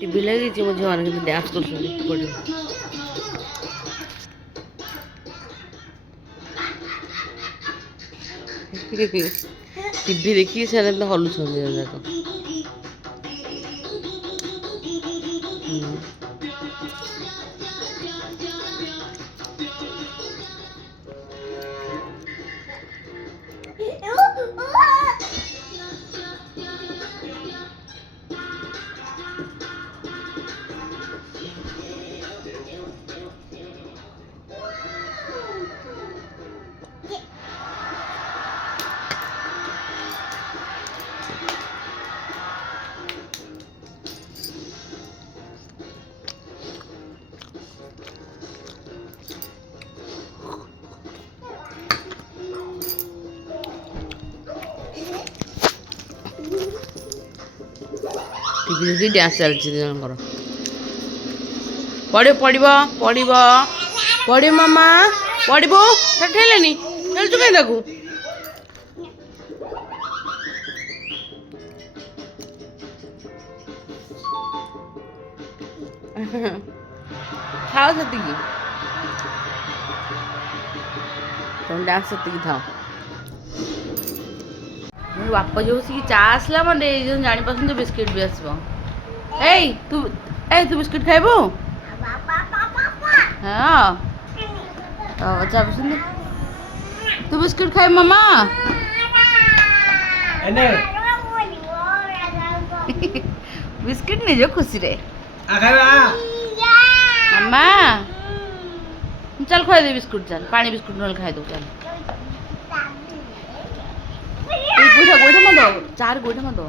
ଟିଭି ଲାଗିଛି ମୋ ଝିଅମାନେ କିନ୍ତୁ ଡ୍ୟାନ୍ସ କରୁଛନ୍ତି ପଡ଼ିବ। ଟିଭି ଦେଖିକି ସେମାନେ ହଲୁଛନ୍ତି ଯାକ। ଟିଭି ଦେଖି ଡ୍ୟାନ୍ସ ଚାଲିଛି ଦୁଇ ଜଣଙ୍କର। ପଡ଼ିବ ପଡ଼ିବ ପଡ଼ିବ ପଡ଼ିବ ମାମା ପଡ଼ିବ। ତାକୁ ଠେଲେନି, ଠେଲୁଛୁ କାହିଁ ତାକୁ? ଥାଉ ସେତିକି, ତମ ଡ୍ୟାନ୍ସ ସେତିକି ଥାଉ। ମୋ ବାପା ଯେଉଁ ବସିକି ଚା ଆସିଲା ମାନେ ଏଇ ଜଣ ଜାଣିପାରୁଛନ୍ତି ବିସ୍କିଟ୍ ବି ଆସିବ। ଏଇ ତୁ ବିସ୍କିଟ୍ ଖାଇବୁ? ହଁ ଚା ବସୁଛନ୍ତି। ତୁ ବିସ୍କିଟ୍ ଖାଇବୁ ମାମା? ବିସ୍କିଟ୍ ନେଇଯିବ ଖୁସିରେ। ମାମା ଚାଲ ଖୁଆଇଦେବି ବିସ୍କୁଟ୍, ଚାଲ ପାଣି ବିସ୍କୁଟ୍ ନହେଲେ ଖାଇଦେବୁ ଚାଲ। ଗୋଇଠା ଗୋଇଠା ମାରିଦେବ, ଚାରେ ଗୋଇଠା ମାରିଦେବ।